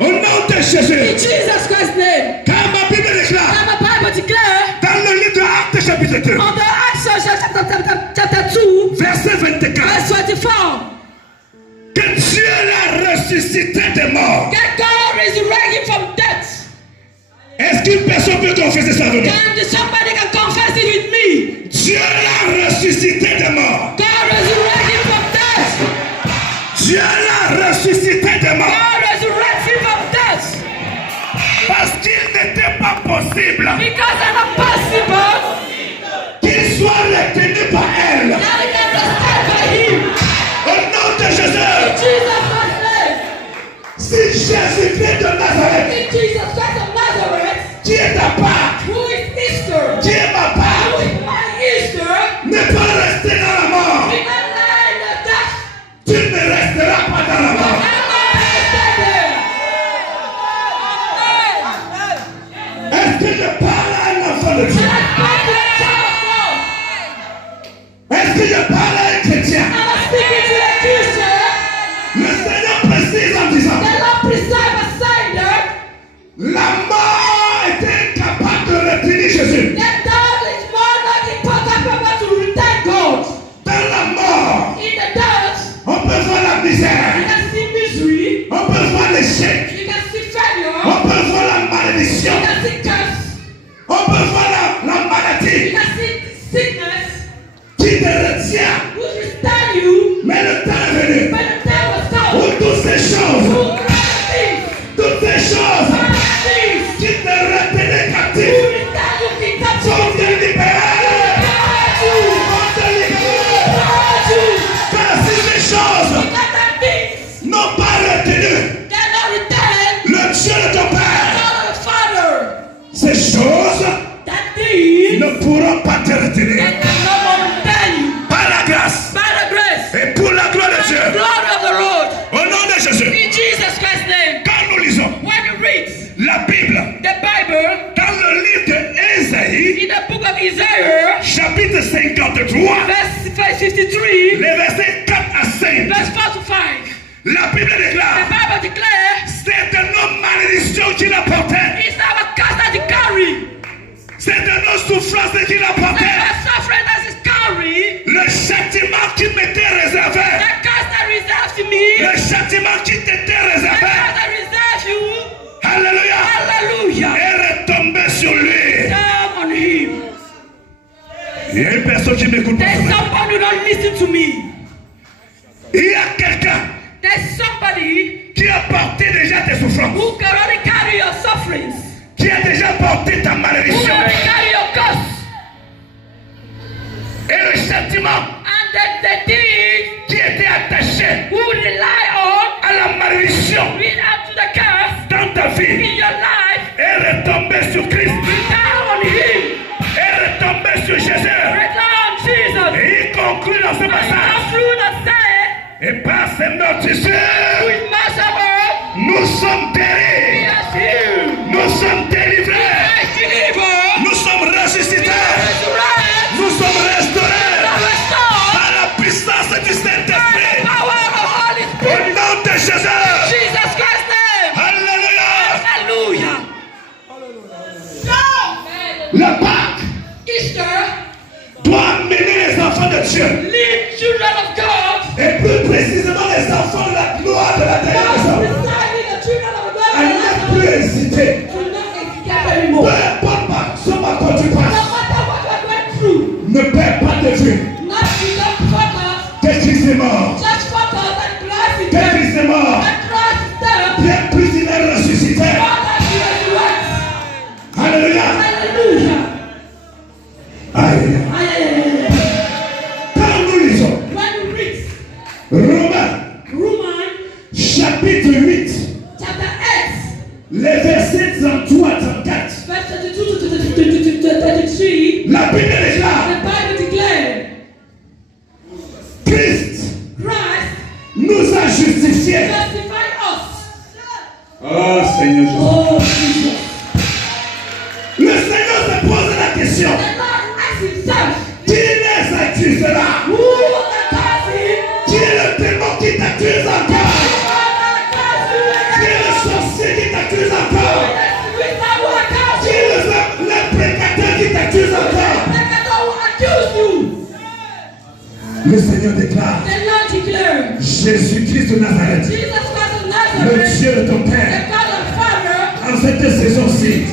Au nom de In Jésus. Jesus Christ's name. Car ma Bible déclare And the Bible declares dans le livre de Actes chapitre 2, on the Acts chapter 2, verset 24. verse 24. Est-ce qu'une personne peut confesser ça avec moi? Can somebody can confess it with me? Dieu l'a ressuscité des morts. God resurrected from death. Dieu l'a ressuscité des morts. God resurrected from death. Parce qu'il n'était pas possible Because it's not possible qu'il soit retenu par elle. that we can stand by him. Au nom de Jésus. Jesus Christ's name. Si Jésus-Christ de Nazareth, In Jesus Christ of Nazareth, qui est ta part, who is Easter, qui est ma who part, is my Easter, ne pas rester dans la mort. we can lie in the death. Tu ne resteras pas dans la mort. Est-ce que je parle à un enfant de Dieu? Est-ce que je parle à un chrétien? Le Seigneur précise en disant, la mort était incapable de retenir Jésus. Dans la mort, on peut voir la misère, on peut voir l'échec, on peut voir la malédiction, on peut voir la maladie qui te retient. Mais le temps est venu où toutes ces choses qui te retenaient captif sont libérées. Car si ces choses n'ont pas retenu le Dieu de ton Père, ces choses ne pourront pas te retenir. Par la grâce et pour la gloire de Dieu, au nom de Jésus, In Jesus Christ's name, quand nous lisons when you read la Bible the Bible dans le livre d'Ésaïe, in the book of Isaiah, chapitre 53, verse 53, les versets 4 à 5, verse 4 to 5, la Bible the déclare, Bible declares, c'est un homme malédiction qu'il apportait, it's our cast that he carry, c'est un homme souffrance qu'il the apportait, suffering that is carry, le châtiment qui m'était réservé, the cast that reserves to me, le châtiment qui t'était the réservé, cast that reserves you, alléluia, hallelujah, est retombé sur lui. down on him. Il y a une personne qui m'écoute pas. There's somebody who don't listen to me. Il y a quelqu'un There's somebody qui a porté déjà tes souffrances, who can already carry your sufferings, qui a déjà porté ta who malédiction. can already carry your curse, Et le châtiment and the thing qui était attaché who rely on à la malédiction lead up to the curse dans ta vie in your life, est retombé sur Christ, down on him, est retombé sur Jésus. return Jesus. Et il conclut dans ce And passage. through the say, Et par ces meurtrissures, with merciful, nous sommes he guéris, has healed, nous sommes délivrés, he has delivered, nous sommes ressuscités, resurrected, nous sommes restaurés restored, par la puissance du Saint-Esprit. power of the Holy Au Spirit, nom de Jésus. Jesus Christ's name. Alléluia. Hallelujah. La Pâque Easter, doit amener les enfants de Dieu, lead children of God, et plus précisément les enfants de la gloire de la dernière maison, precisely the children of God, à ne plus hésiter. to not hesitate Peu anymore. importe par ce matin tu No passes, matter what we're going through, ne perds pas de vue not become focused, que Christ est mort, just focus and Christ is que dead. Christ est mort, And Christ is dead. bien plus il est ressuscité. God has resurrected. Alléluia. Hallelujah. Alléluia. Hallelujah. Quand nous lisons When you read Romains Romans chapitre 8, chapter 8, les versets 33 à 34, verse 32 to 33, la Bible déclare, the Bible declares, Christ Christ nous a justifiés. justified us. Oh Seigneur Jésus. Oh Jesus. Le Seigneur se pose la question, The Lord asks himself, qui les accusera? who will accuse him? Qui est le démon qui t'accuse encore? Qui est le sorcier qui t'accuse encore? Qui est le prédicateur qui t'accuse encore? Le Seigneur déclare, Jésus-Christ de Nazareth, le Dieu de ton Père, en cette saison-ci,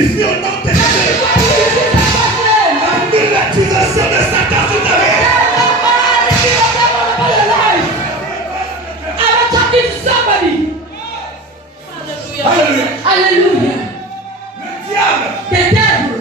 justifie au nom de Jésus. Annule l'accusation de Satan sur ta vie. Hallelujah. Le diable The devil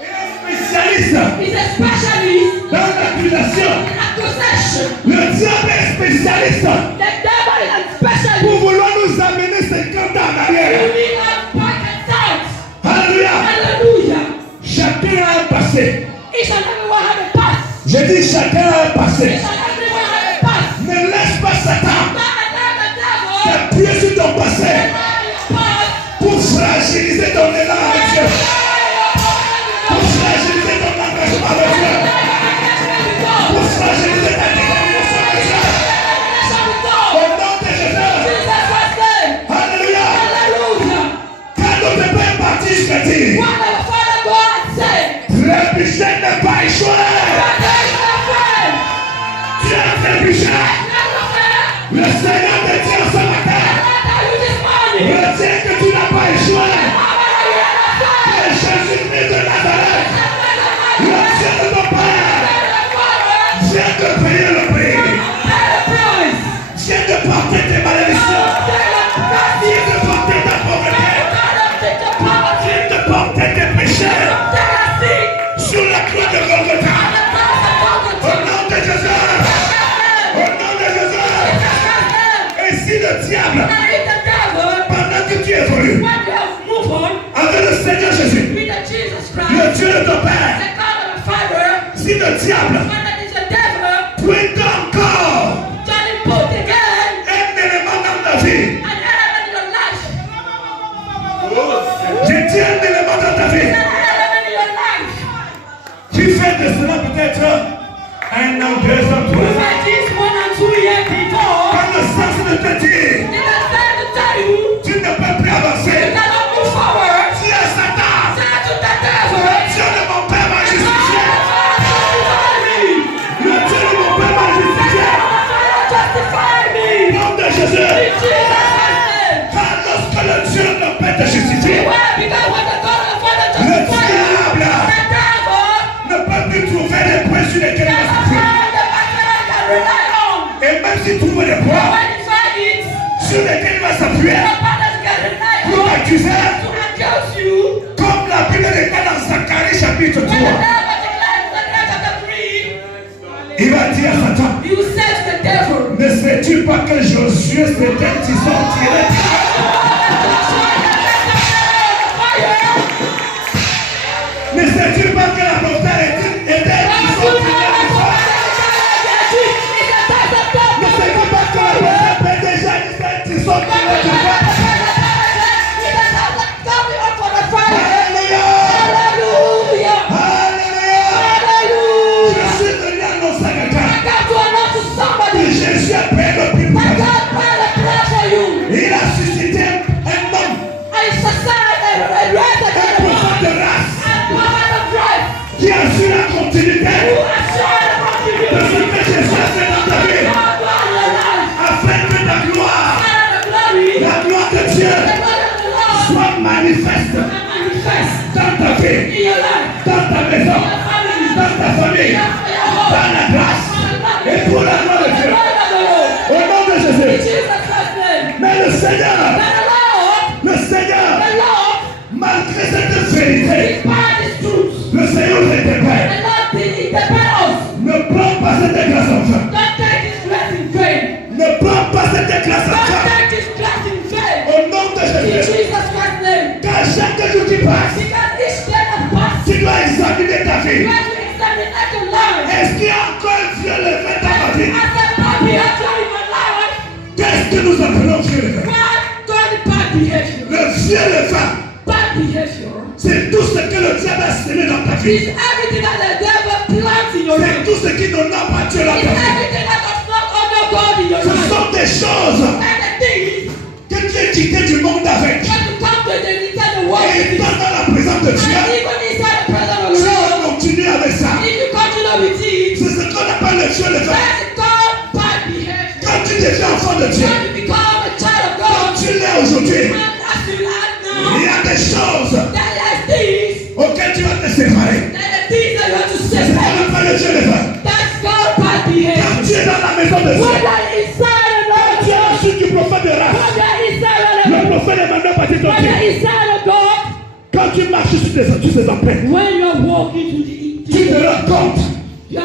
est un spécialiste is a specialist dans l'accusation. in accusation. Le diable est spécialiste The devil is a specialist. pour vouloir nous amener 50 ans en You arrière. need a back and sight. Alléluia. Hallelujah. Chacun a un passé. Each and everyone have a past. J'ai dit chacun a un passé. Each and everyone have a past. Ne laisse pas Satan Don't allow the devil t'appuyer sur ton passé to allow your past. pour fragiliser ton élan avec Dieu. Pour fragiliser ton engagement avec Dieu. Pour fragiliser ta détermination avec Dieu. Au nom de Jésus. Alléluia. Quand notre Père parti, je te dis, trébucher n'est pas échoué. Tu as trébuché. Le Seigneur te dit ce matin, retiens que tu n'as pas échoué. Que Jésus-Christ de Nazareth, le Dieu de ton Père, vient de payer le prix. Viens de porter tes malédictions. Viens de porter ta pauvreté. Viens de porter tes péchés sur la croix de Golgotha. Au nom de Jésus. Au nom de Jésus. Et si le diable, pendant que tu évolues avec le Seigneur Jésus, le Dieu de ton Père, si le diable pointe encore un élément dans ta vie, j'ai dit un élément dans ta vie, tu fais de cela peut-être 1 an, 2 ans, 3 ans. Quand le sens de te dire, tu ne peux plus avancer. Si à Satan, Dieu de mon Père m'a justifié. Le Dieu de mon Père m'a justifié. Au nom de Jésus. Car lorsque le Dieu de mon Père te justifie, le diable ne peut plus trouver les points sur lesquels il va s'appuyer. Et même s'il trouve des points sur lesquels il va s'appuyer pour t'accuser, comme la Bible déclare dans Zacharie chapitre 3, il va dire à Satan, ne sais-tu pas que Josué c'était un tison tiré? Ne sais-tu pas que la montagne était un tison tiré? Ne sais-tu pas que la montagne déjà était un tison tiré? Jésus a payé le prix pour ta vie. Il a suscité un homme, un prophète de race, qui assure la continuité de ce que Jésus a fait dans ta vie, afin que ta gloire, la gloire de Dieu, soit manifeste dans ta vie, dans ta maison, dans ta famille, dans la grâce et pour la gloire de Dieu. Au nom de Jésus. Mais le Seigneur, malgré cette vérité, le Seigneur t'interpelle. Ne prends pas cette grâce en vain. Ne prends pas cette grâce en vain. Au nom de Jésus. Car chaque jour qui passe, tu dois examiner ta vie. Est-ce qu'il y a encore un vieux levé dans ma vie? Qu'est-ce que nous appelons vieux levé? Le vieux levé, c'est tout ce que le diable a semé dans ta vie. C'est tout ce qui n'honore pas Dieu dans ta vie. Ce sont des choses que tu es quitté du monde avec. Et étant dans la présence de Dieu, tu vas continuer avec ça. C'est ce qu'on appelle le vieux levé. Quand tu deviens enfant de Dieu, comme tu l'es aujourd'hui, il y a des choses Dieu le fait. That's God bad behavior. Quand tu es dans la maison de Dieu, When you're inside of quand tu es God, ensuite du prophète de race, when you're inside of le God, prophète Emmanuel Baptiste when dit, you're inside of God, quand tu marches sur ces empreintes, when you're walking to tu te the rends compte you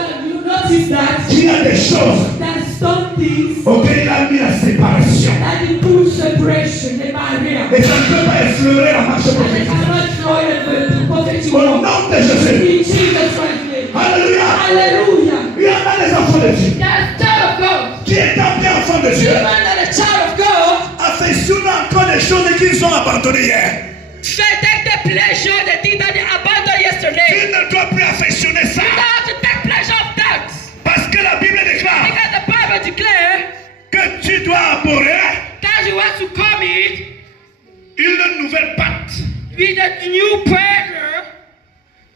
notice that qu'il y a des choses there's some things auxquelles il a mis la séparation. that include separation, the barrier. Et ça ne peut pas effleurer la marche And they prophétique. cannot destroy the prophetic Au word. nom de Jésus. In Jesus Christ's name. Alléluia. Hallelujah. Il y en a les enfants de Dieu That child of God, qui étant bien enfants de Dieu, even that a child of God, affectionnent encore des choses qu'ils ont abandonnées hier. they take the pleasure, the thing that they abandoned yesterday. Tu ne dois plus affectionner ça. You have to take pleasure of that. Parce que la Bible déclare Because the Bible declares que tu dois abhorrer that you have to commit une nouvelle pacte. with a new prayer.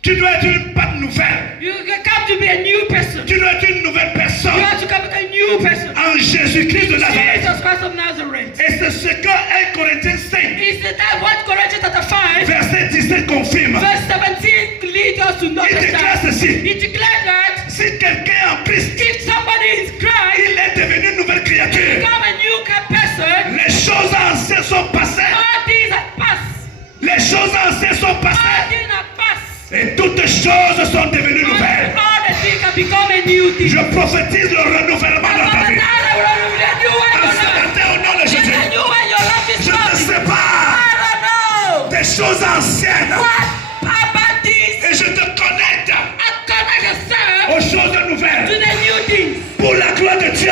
Tu dois être une pacte nouvelle. You come to be a new person. Tu dois être une nouvelle You personne have to come to a new person. en Jésus-Christ de Nazareth. Jesus Christ of Nazareth. Et c'est ce que 1 Corinthiens 5, Is that what Corinthians chapter 5, verset 17 confirme. verse 17 leads us to know Il déclare that ceci. he declared that Si quelqu'un est en Christ, if somebody is Christ, il est devenu une nouvelle créature. become a new person, Les choses anciennes sont passées. all things are past. Les choses anciennes sont All passées. things are past. Et toutes choses sont devenues nouvelles. All the things can become a new thing. Je prophétise le renouvellement dans ta vie. Ce matin, au nom de Jésus, je ne sais pas des choses anciennes et je te connecte aux choses nouvelles pour la gloire de Dieu.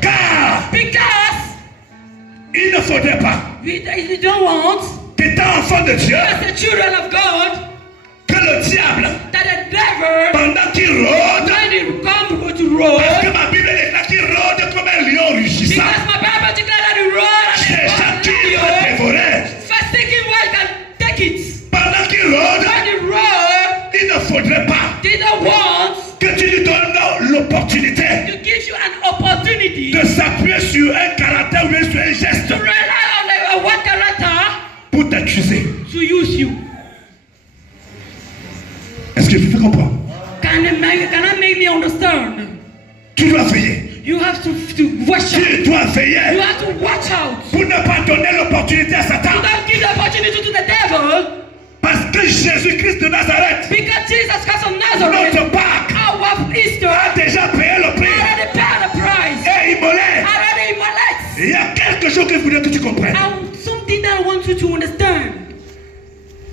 Car il ne faudrait pas We don't want, qu'étant enfant de Dieu, as the children of God, que le diable, that the devil, pendant qu'il rôde, when he come to roll, parce que ma Bible déclare qu'il rôde comme un lion rugissant, because my Bible declares that he roll cherchant qui va and dévorer. first thinking where he can take it. Pendant qu'il rôde, When he roll, il ne faudrait pas didn't want que tu lui donnes l'opportunité to give you an opportunity de s'appuyer sur un caractère ou bien sur un geste to rely on a one character pour t'accuser. to use you. Est-ce que tu peux comprendre? Can I make me understand? Tu dois veiller. You have to watch out. Tu dois You veiller have to watch out. pour ne pas donner l'opportunité à Satan. Don't give the opportunity to the devil, Parce que Jésus-Christ de Nazareth, because Jesus Christ of Nazareth, notre Pâques, our Easter, a déjà payé le prix already paid the price, et immolé. already immolated. Il y a quelque chose que je voudrais que tu comprennes. And something that I want you to understand.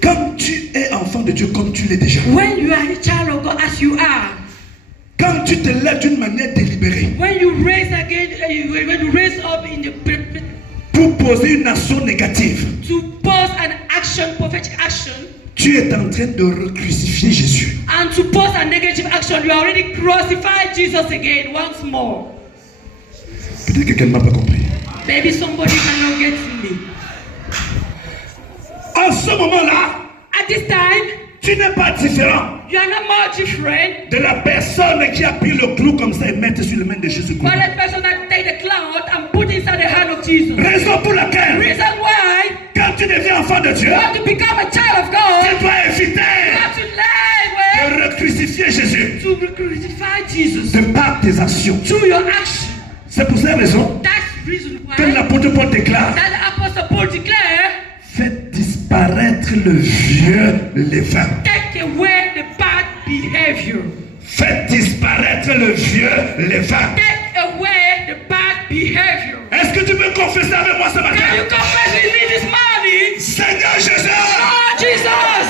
Quand tu es enfant de Dieu comme tu l'es déjà, When you are a child of God as you are, quand tu te lèves d'une manière délibérée when you raise again, when you raise up in the pour poser une action négative, to pose an action, prophetic action, tu es en train de crucifier Jésus. and to pose a negative action, you already crucified Jesus again once more. Peut-être que quelqu'un ne m'a pas compris. Maybe somebody cannot get me. En ce moment-là, At this time, tu n'es pas différent you are not more different de la personne qui a pris le clou comme ça et met sur les mains de Jésus-Christ. from the person that take the cloud and put inside the hand of Jesus. Raison pour laquelle, Reason why quand tu deviens enfant de Dieu, you have to become a child of God, tu dois you éviter have to lie de recrucifier Jésus to crucify Jesus de par tes actions. through your action. C'est pour cette raison That's the reason que why l'apôtre Paul déclare: that the Apostle Paul declared, faites disparaître le vieux levain. take away the bad behavior. Faites disparaître le vieux levain. Take away the bad behavior. Est-ce que tu peux confesser avec moi ce Can matin? you confess with me this morning? Seigneur Jésus! Lord Jesus!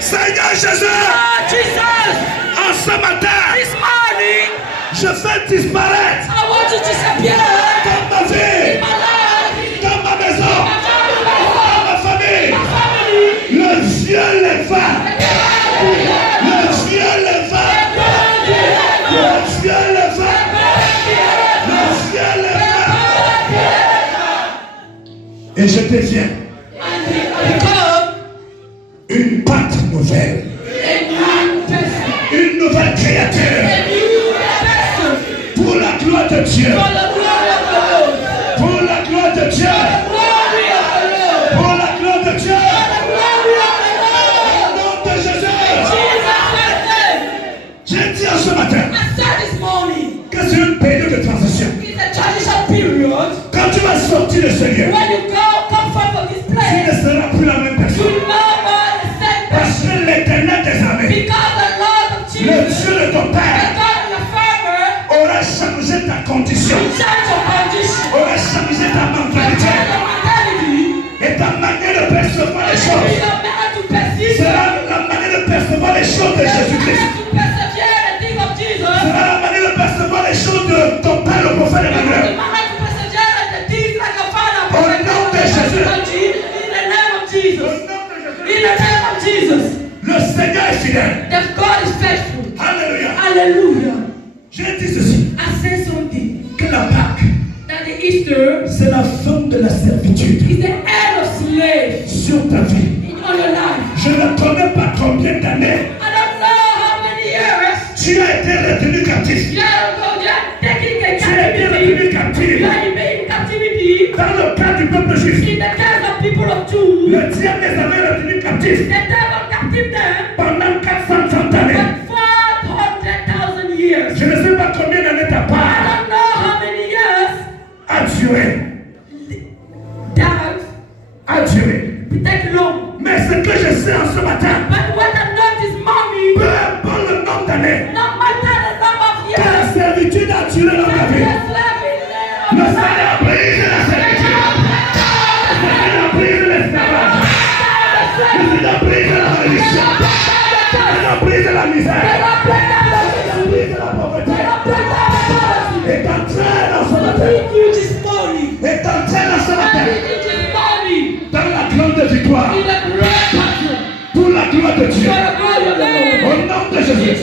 Seigneur Jésus! Lord Jesus! En ce matin, This morning, je fais disparaître I want to disappear dans ma vie, in my life, dans ma maison, my family, my home, dans ma famille, my family. le vieux levain, le vieux levain, le vieux levain, le vieux levain. Et je deviens Become une pâte nouvelle, a new person. une nouvelle créature A new person. pour la gloire de Dieu, For the glory of the Lord. pour la gloire de Dieu, Glory of the Lord. pour la gloire de Dieu. The glory of the Lord. Au nom de Jésus, Jesus Christ's name. Seigneur, When you come forth from this tu ne place, seras plus la même you personne. no more the same Parce person. que l'Éternel des armées, Because the Lord of le Jesus, Dieu de ton the Père, God of your Father, aura changé ta condition, will change your condition, aura changé ta will mentalité change your mentality, et ta manière de percevoir les and choses your manner to perceive, sera la manière de percevoir les choses de Jésus-Christ. to persevere the things of Jesus, Sera la manière de percevoir les choses de ton Père, le prophète the Emmanuel. manner to persevere the things like your Father, Au nom de Jésus. in the name of Jesus, Au nom de Jésus. in the name of Jesus. Le Seigneur est fidèle. That God is faithful. Alléluia. Hallelujah. J'ai dit ceci, I say something que la Pâque, that the Easter c'est la fin de la servitude is the end of slave sur ta vie. in all your life. Je ne connais pas combien d'années I don't know how many years tu as été retenu captif. you are taking a Tu as été captivity. retenu captif. You are in captivity. Dans le cas du peuple juif, In the case of people of Jews, le diable les avait retenus captifs the devil captive them pendant 430 années. for 400,000 years. Je ne sais pas combien d'années ta I part don't know how many years a duré. that A duré. it take long. Mais ce que je sais en ce matin, But what I know this morning, peu importe le nombre d'années, no matter the number of que la years, servitude a duré dans ta vie, le Seigneur brise la servitude. Le Seigneur brise l'esclavage. Le Seigneur brise la malédiction. Le Seigneur brise la misère. Le Seigneur brise la pauvreté. Et t'entraîne en ce matin. Et t'entraîne en ce matin. Dans la grande victoire. Pour la gloire de Dieu. Au nom de Jésus.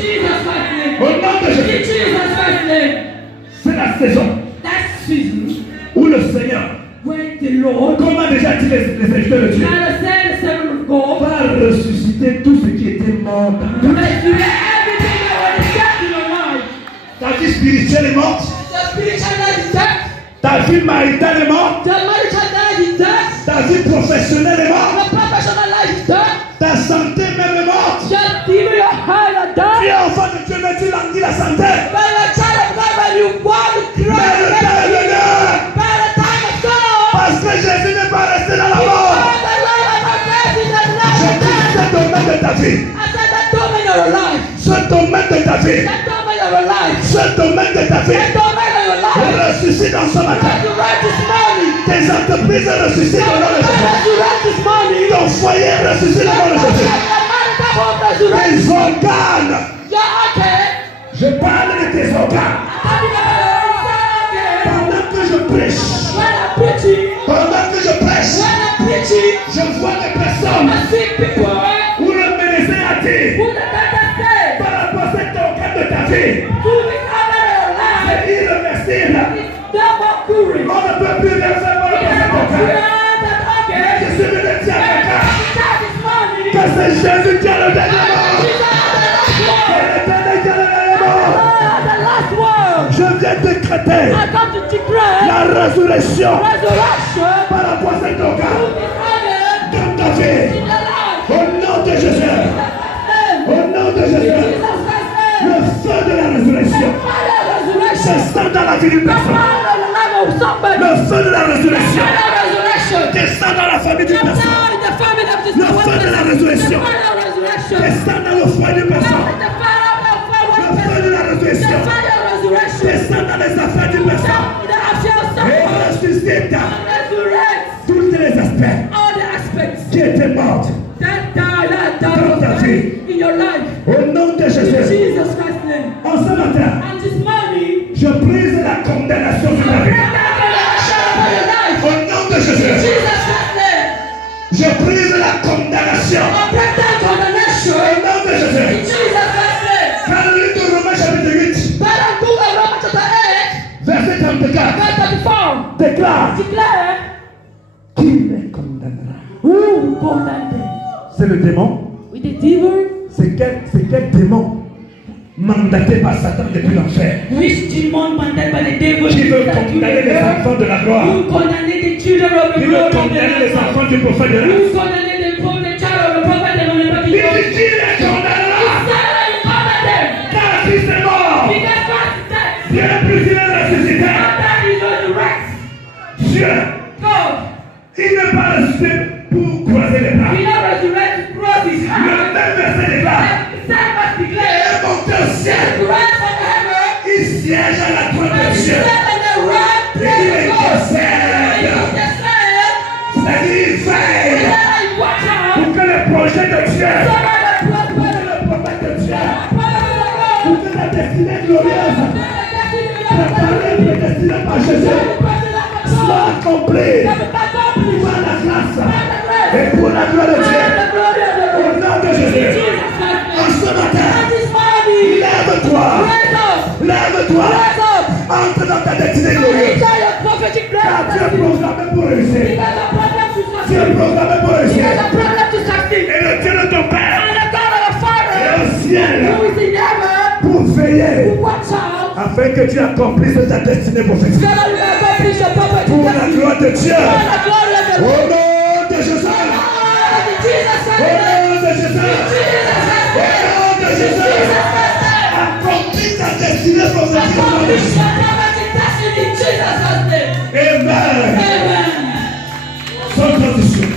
Au nom de Jésus. C'est la saison où le Seigneur, comme a déjà dit les serviteurs de Dieu, va ressusciter tout ce qui était mort dans ta vie. Ta vie spirituelle est morte. Ta vie maritale est morte. Ta vie professionnelle est morte. Ta santé même est morte. Tu es enfant de Dieu, mais tu languis la santé. Mais le temps est venu. Parce que Jésus n'est pas resté dans la mort. Je dis ce domaine de ta vie. Ce domaine de ta vie. Ce domaine de ta vie. Ressuscite en ce matin. Tes entreprises ressuscitent au nom de Jésus. Ton foyer ressuscite au nom de Jésus. Tes organes. Je parle de tes organes. Pendant que je prêche, je vois des personnes où le médecin a dit par rapport à cet organe de ta vie, c'est irréversible. On ne peut plus rien faire par rapport à cet organe. Mais je suis venu dire à quelqu'un que c'est Jésus qui a le dernier mot. C'est l'Éternel qui a le dernier mot. Je viens décréter la résurrection par rapport à cet organe dans ta vie. Au nom de Jésus. Au nom de Jésus. Le feu de la résurrection descend dans la vie d'une personne. Le feu de la résurrection descend dans la famille d'une personne. Le feu de la résurrection descend dans le foyer d'une personne. Le feu de la résurrection descend dans les affaires d'une personne. Et ressuscite tous les aspects qui étaient morts dans ta vie. Au nom de Jésus. En ce matin, je brise la condamnation de ta vie. Au nom de Jésus. Je brise la condamnation. Au nom de Jésus. Quand le livre de Romains chapitre 8, verset 34, déclare qui les condamnera. C'est le démon. C'est quel démon mandaté par Satan depuis l'enfer qui veut condamner les enfants de la gloire, qui veut condamner les enfants du prophète de la gloire. Il dit qui les condamnera, car Christ est mort, bien plus il est ressuscité. Dieu He now resurrected to cross his Le hand. même verset déclare. Same as declared. Et monté au ciel. Rise from heaven. Il siège à la droite And de he Dieu. sat on the right Et place il of God. intercède. C'est-à-dire, il veille pour que le projet de Dieu, pour que le prophète de Dieu, pour que la destinée glorieuse, préparée et prédestinée par Jésus, soit accomplie par la grâce et pour la gloire de Dieu. Au nom de Jésus. En ce matin, lève-toi. Lève-toi. Entre dans ta destinée glorieuse. Car Dieu est programmé pour réussir. Dieu est programmé pour réussir. Et le Dieu de ton Père est au ciel pour veiller afin que tu accomplisses ta destinée prophétique. Pour la gloire de Dieu. Au nom de Jésus. Au nom de Jésus. Au nom de Jésus. Accomplis ta destinée prophétique. Amen. Sans transition.